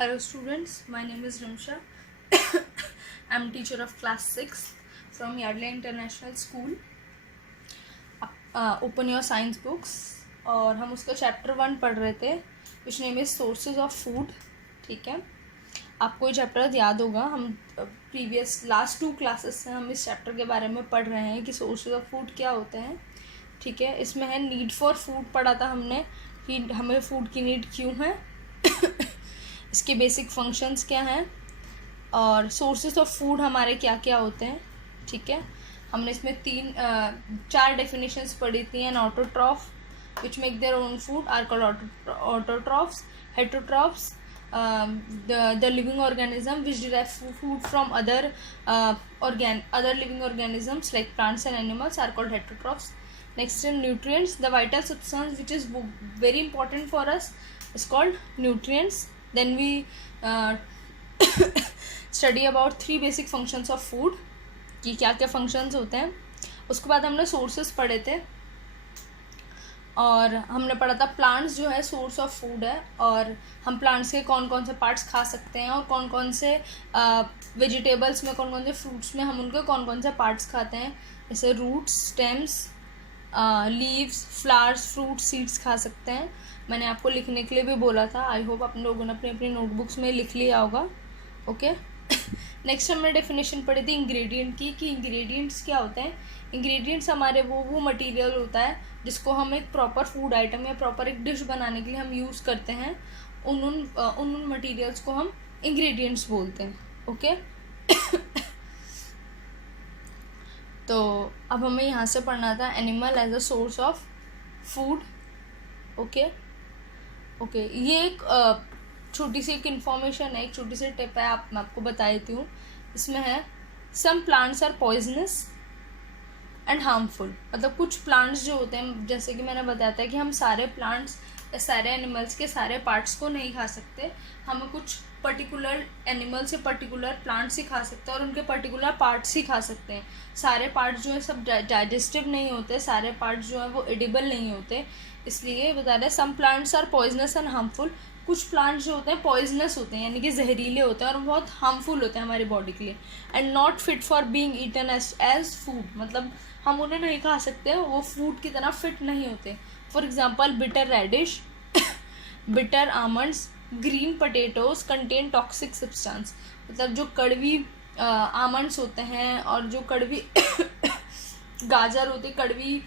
Hello students, my name is Rimsha. I am teacher of class 6 from Yardley International School. Open your science books और हम उसका chapter 1 पढ़ रहे थे which name is sources of food. ठीक है, आपको ये चैप्टर याद होगा. हम प्रीवियस लास्ट 2 क्लासेस से हम इस चैप्टर के बारे में पढ़ रहे हैं कि सोर्सेज ऑफ फूड क्या होते हैं. ठीक है, इसमें है नीड फॉर फूड पढ़ा था हमने कि हमें फूड की नीड क्यों है, इसके बेसिक फंक्शंस क्या हैं और सोर्सेज ऑफ फूड हमारे क्या क्या होते हैं. ठीक है, हमने इसमें 4 डेफिनेशंस पढ़ी थी. An autotroph which make their own food are called autotrophs. Heterotrophs the living organism which derive food from other living organisms like plants and animals are called heterotrophs. Next is nutrients. The vital substance which is very important for us is called nutrients. Then we study about 3 basic functions of food कि क्या क्या functions होते हैं. उसके बाद हमने sources पढ़े थे और हमने पढ़ा था प्लांट्स जो है सोर्स ऑफ फूड है और हम प्लांट्स के कौन कौन से पार्ट्स खा सकते हैं और कौन कौन से वेजिटेबल्स में, कौन कौन से फ्रूट्स में हम उनके कौन कौन से पार्ट्स खाते हैं. जैसे roots, stems, leaves, flowers, fruit, seeds खा सकते हैं. मैंने आपको लिखने के लिए भी बोला था. आई होप आप लोगों ने अपनी अपनी नोटबुक्स में लिख लिया होगा. ओके, नेक्स्ट हमने डेफिनेशन पढ़ी थी इंग्रेडिएंट की कि इंग्रेडिएंट्स क्या होते हैं. इंग्रेडिएंट्स हमारे वो मटेरियल होता है जिसको हम एक प्रॉपर फूड आइटम या प्रॉपर एक डिश बनाने के लिए हम यूज़ करते हैं. उन मटेरियल्स को हम इंग्रेडिएंट्स बोलते हैं. ओके तो अब हमें यहाँ से पढ़ना था animal as a source of food. Okay ये एक छोटी सी एक इन्फॉर्मेशन है, एक छोटी सी टिप है, मैं आपको बता देती हूँ. इसमें है some plants are poisonous and harmful. मतलब कुछ प्लांट्स जो होते हैं, जैसे कि मैंने बताया था कि हम सारे प्लांट्स या सारे एनिमल्स के सारे पार्ट्स को नहीं खा सकते. हम कुछ पर्टिकुलर एनिमल्स या पर्टिकुलर प्लांट्स ही खा सकते हैं और उनके पर्टिकुलर पार्ट्स ही खा सकते हैं. सारे पार्ट्स जो है सब डाइजेस्टिव नहीं होते, सारे पार्ट्स जो है वो एडिबल नहीं होते. इसलिए बता रहे some plants are poisonous and harmful. कुछ प्लांट्स जो होते हैं पॉइजनस होते हैं यानी कि जहरीले होते हैं और बहुत हार्मफुल होते हैं हमारी बॉडी के लिए. And not fit for being eaten as food. मतलब हम उन्हें नहीं खा सकते, वो फूड की तरह फिट नहीं होते. For example bitter radish, bitter almonds, green potatoes contain toxic substance. मतलब जो कड़वी आमंड्स होते हैं और जो कड़वी गाजर होती है, कड़वी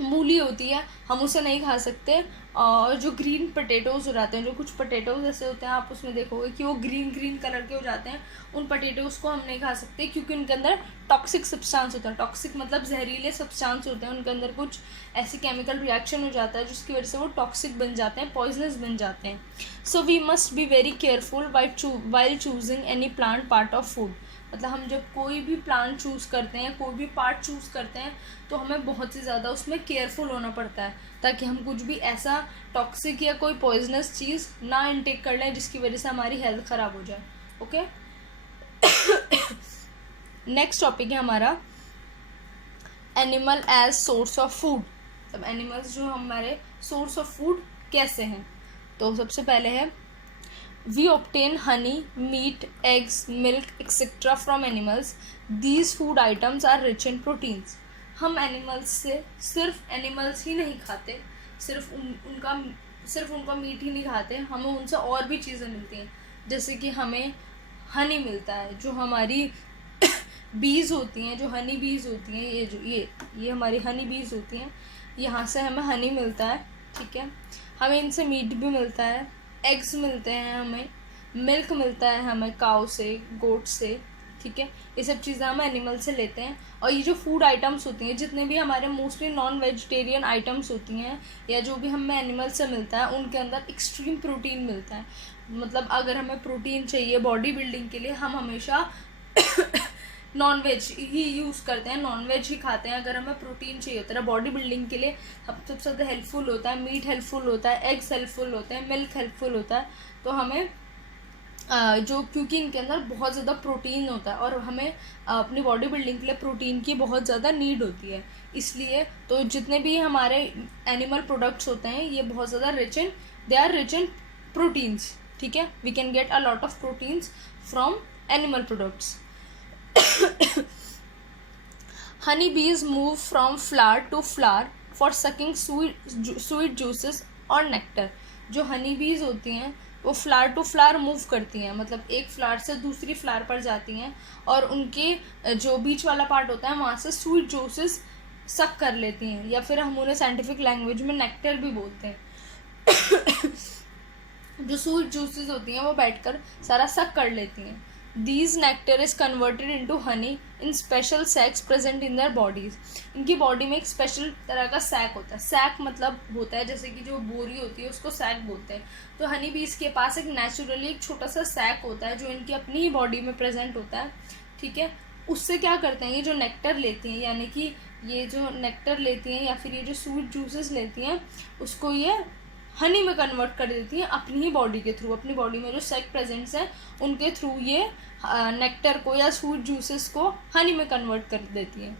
मूली होती है, हम उसे नहीं खा सकते. और जो ग्रीन पोटैटोज हो जाते हैं, जो कुछ पोटैटोज ऐसे होते हैं आप उसमें देखोगे कि वो ग्रीन कलर के हो जाते हैं, उन पोटैटोज को हम नहीं खा सकते क्योंकि उनके अंदर टॉक्सिक सब्सटेंस होता है. टॉक्सिक मतलब जहरीले सब्सटेंस होते हैं, उनके अंदर कुछ ऐसी केमिकल रिएक्शन हो जाता है जिसकी वजह से वो टॉक्सिक बन जाते हैं, पॉइजनस बन जाते हैं. So we must be very careful while choosing any plant part of food. मतलब हम जब कोई भी प्लांट चूज़ करते हैं, कोई भी पार्ट चूज़ करते हैं, तो हमें बहुत ही ज़्यादा उसमें केयरफुल होना पड़ता है ताकि हम कुछ भी ऐसा टॉक्सिक या कोई पॉइजनस चीज़ ना इनटेक कर लें जिसकी वजह से हमारी हेल्थ ख़राब हो जाए. ओके नेक्स्ट टॉपिक है हमारा animal as source of food. तब एनिमल्स जो हमारे सोर्स ऑफ फूड कैसे हैं. तो सबसे पहले है we obtain honey, meat, eggs, milk etc. from animals. These food items are rich in proteins. हम एनिमल्स से सिर्फ एनिमल्स ही नहीं खाते, सिर्फ उनका मीट ही नहीं खाते, हमें उनसे और भी चीज़ें मिलती हैं. जैसे कि हमें हनी मिलता है, जो हमारी बीज होती हैं, जो हनी बीज होती हैं, ये हमारी हनी बीज होती हैं, यहाँ से हमें हनी मिलता है. ठीक है, हमें इनसे मीट भी मिलता है, एग्स मिलते हैं, हमें मिल्क मिलता है, हमें काऊ से, गोट से. ठीक है, ये सब चीज़ें हम एनिमल से लेते हैं. और ये जो फूड आइटम्स होती हैं, जितने भी हमारे मोस्टली नॉन वेजिटेरियन आइटम्स होती हैं या जो भी हमें एनिमल से मिलता है, उनके अंदर एक्सट्रीम प्रोटीन मिलता है. मतलब अगर हमें प्रोटीन चाहिए बॉडी बिल्डिंग के लिए, हम हमेशा नॉन वेज ही यूज़ करते हैं, नॉन वेज ही खाते हैं. अगर हमें प्रोटीन चाहिए होता है बॉडी बिल्डिंग के लिए, सबसे ज़्यादा हेल्पफुल होता है मीट, हेल्पफुल होता है एग्स, हेल्पफुल होते हैं मिल्क, हेल्पफुल होता है. तो हमें क्योंकि इनके अंदर बहुत ज़्यादा प्रोटीन होता है और हमें अपनी बॉडी बिल्डिंग के लिए प्रोटीन की बहुत ज़्यादा नीड होती है. इसलिए तो जितने भी हमारे एनिमल प्रोडक्ट्स होते हैं ये बहुत ज़्यादा they are rich in proteins. ठीक है, we can get a lot of proteins from animal products. Honey bees move from flower to flower for sucking sweet juices और नेक्टर. जो हनी बीज होती हैं वो फ्लावर टू फ्लावर मूव करती हैं, मतलब एक फ्लावर से दूसरी फ्लावर पर जाती हैं और उनके जो बीच वाला पार्ट होता है वहाँ से स्वीट जूसेस सक कर लेती हैं, या फिर हम उन्हें साइंटिफिक लैंग्वेज में नेक्टर भी बोलते हैं. जो स्वीट जूसेस होती हैं वो बैठकर सारा सक कर लेती हैं. These nectar is converted into honey in special sacs present in their bodies. इनकी बॉडी में एक स्पेशल तरह का सैक होता है. सैक मतलब होता है जैसे कि जो बोरी होती है उसको सैक बोलते हैं. तो हनी बीज के पास एक नेचुरली एक छोटा सा सैक होता है जो इनकी अपनी ही बॉडी में प्रेजेंट होता है. ठीक है, उससे क्या करते हैं, ये जो नेक्टर लेती हैं, यानी कि ये जो नेक्टर लेती हैं या फिर ये जो स्वीट जूसेस लेती हैं उसको ये हनी में कन्वर्ट कर देती हैं अपनी ही बॉडी के थ्रू. अपनी बॉडी में जो सेक प्रेजेंट्स हैं उनके थ्रू ये नेक्टर को या स्वीट जूसेस को हनी में कन्वर्ट कर देती हैं.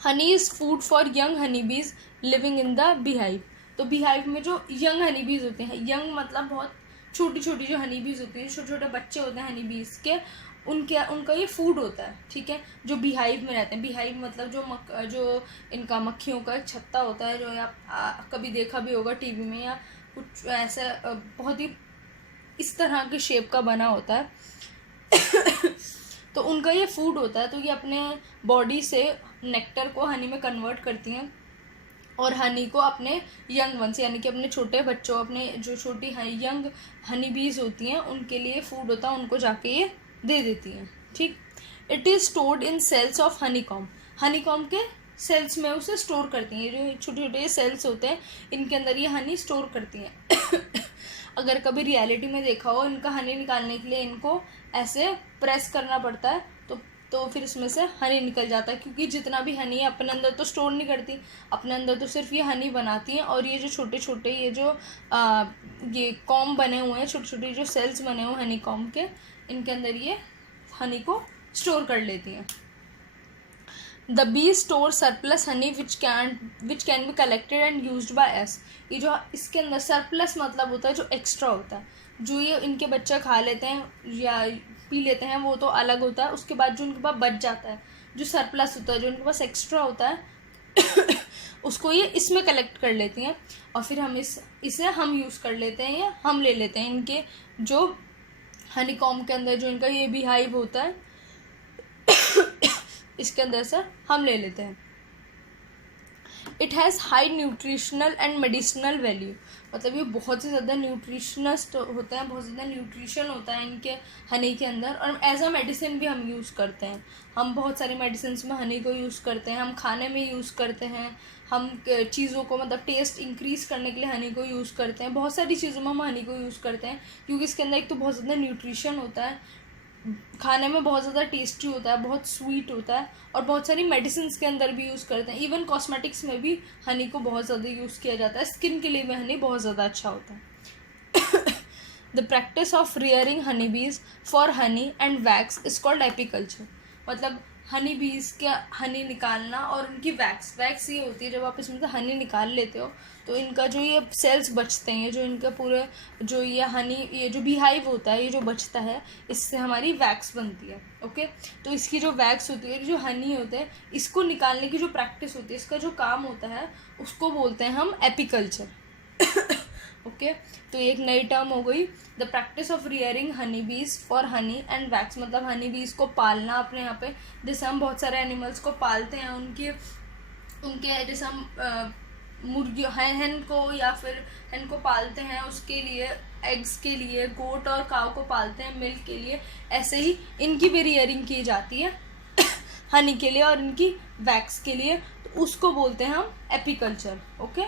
Honey is food for young Honey बीज लिविंग इन द बीहाइव. तो बीहाइव में जो यंग हनी बीज होते हैं, यंग मतलब बहुत छोटी छोटी जो हनी बीज होती हैं, छोटे छोटे बच्चे होते हैं हनी बीज के, उनका ये फूड होता है. ठीक है, जो बीहाइव में रहते हैं. बीहाइव मतलब जो इनका मक्खियों का एक छत्ता होता है, जो आप कभी देखा भी होगा टीवी में, या कुछ ऐसा बहुत ही इस तरह के शेप का बना होता है. तो उनका ये फूड होता है. तो ये अपने बॉडी से नेक्टर को हनी में कन्वर्ट करती हैं और हनी को अपने यंग वंस यानी कि अपने छोटे बच्चों, अपने जो छोटी यंग हनी बीज होती हैं उनके लिए फूड होता है, उनको जाके ये दे देती हैं. ठीक, it is stored in cells of honeycomb. Honeycomb के सेल्स में उसे स्टोर करती हैं. ये जो छोटे छोटे सेल्स होते हैं इनके अंदर ये हनी स्टोर करती हैं. अगर कभी रियलिटी में देखा हो, इनका हनी निकालने के लिए इनको ऐसे प्रेस करना पड़ता है तो फिर इसमें से हनी निकल जाता है, क्योंकि जितना भी हनी है अपने अंदर तो स्टोर नहीं करती, अपने अंदर तो सिर्फ ये हनी बनाती हैं. और ये जो छोटे छोटे ये जो ये कॉम्ब बने हुए हैं, छोटे छोटे जो सेल्स बने हुए हैं हनी कॉम्ब के, इनके अंदर ये हनी को स्टोर कर लेती हैं. The B store surplus Honey which can be collected and used by us. ये जो इसके अंदर सरप्लस मतलब होता है जो एक्स्ट्रा होता है, जो ये इनके बच्चे खा लेते हैं या पी लेते हैं वो तो अलग होता है. उसके बाद जो उनके पास बच जाता है, जो सरप्लस होता है, जो उनके पास एक्स्ट्रा होता है उसको ये इसमें कलेक्ट कर लेती हैं और फिर हम इसे हम यूज़ कर लेते हैं या हम ले लेते हैं. इनके जो हनी कॉम्ब के अंदर जो इनका ये बीहाइव होता है इसके अंदर से हम ले लेते हैं. It has high nutritional and medicinal value. मतलब ये बहुत ही ज़्यादा न्यूट्रिशनस्ट होता है, बहुत ज़्यादा न्यूट्रिशन होता है इनके हनी के अंदर. और एज अ मेडिसिन भी हम यूज़ करते हैं. हम बहुत सारी मेडिसिन में हनी को यूज़ करते हैं, हम खाने में यूज़ करते हैं, हम चीज़ों को मतलब टेस्ट इंक्रीज़ करने के लिए हनी को यूज़ करते हैं. बहुत सारी चीज़ों में हम हनी को यूज़ करते हैं क्योंकि इसके अंदर एक तो बहुत ज़्यादा न्यूट्रिशन होता है, खाने में बहुत ज़्यादा टेस्टी होता है, बहुत स्वीट होता है, और बहुत सारी मेडिसिन के अंदर भी यूज़ करते हैं. इवन कॉस्मेटिक्स में भी हनी को बहुत ज़्यादा यूज़ किया जाता है. स्किन के लिए भी हनी बहुत ज़्यादा अच्छा होता है. The practice of rearing honey bees for honey and wax is called apiculture. मतलब हनी बीज के हनी निकालना और उनकी वैक्स ये होती है जब आप इसमें से हनी निकाल लेते हो तो इनका जो ये सेल्स बचते हैं, जो इनका पूरे जो ये हनी ये जो बीहाइव होता है, ये जो बचता है, इससे हमारी वैक्स बनती है. ओके, तो इसकी जो वैक्स होती है, जो हनी होता है, इसको निकालने की जो प्रैक्टिस होती है, इसका जो काम होता है उसको बोलते हैं हम एपीकल्चर. ओके, तो एक नई टर्म हो गई, the practice of rearing honey bees for honey and wax. मतलब हनी बीज को पालना अपने यहाँ पे, जैसे हम बहुत सारे एनिमल्स को पालते हैं, उनके जैसे हम मुर्गी hen को या फिर hen को पालते हैं उसके लिए एग्स के लिए, गोट और काव को पालते हैं मिल्क के लिए, ऐसे ही इनकी भी रियरिंग की जाती है हनी के लिए और इनकी वैक्स के लिए. तो उसको बोलते हैं हम एपीकल्चर. ओके,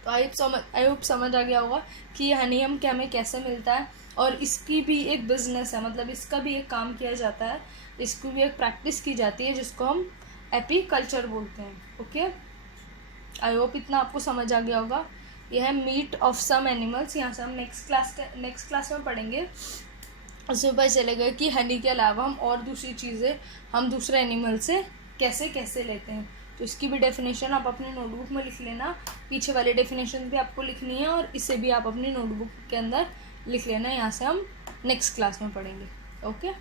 तो आई होप समझ आ गया होगा कि ये हनी हमें कैसे मिलता है और इसकी भी एक बिजनेस है, मतलब इसका भी एक काम किया जाता है, इसको भी एक प्रैक्टिस की जाती है जिसको हम एपीकल्चर बोलते हैं. ओके, आई होप इतना आपको समझ आ गया होगा. यह है मीट ऑफ सम एनिमल्स. यहाँ से हम नेक्स्ट क्लास में पढ़ेंगे. उसमें पता चलेगा कि हनी के अलावा हम और दूसरी चीज़ें हम दूसरे एनिमल से कैसे लेते हैं. तो इसकी भी डेफिनेशन आप अपनी नोटबुक में लिख लेना, पीछे वाली डेफिनेशन भी आपको लिखनी है और इसे भी आप अपनी नोटबुक के अंदर लिख लेना। यहाँ से हम नेक्स्ट क्लास में पढ़ेंगे। ओके।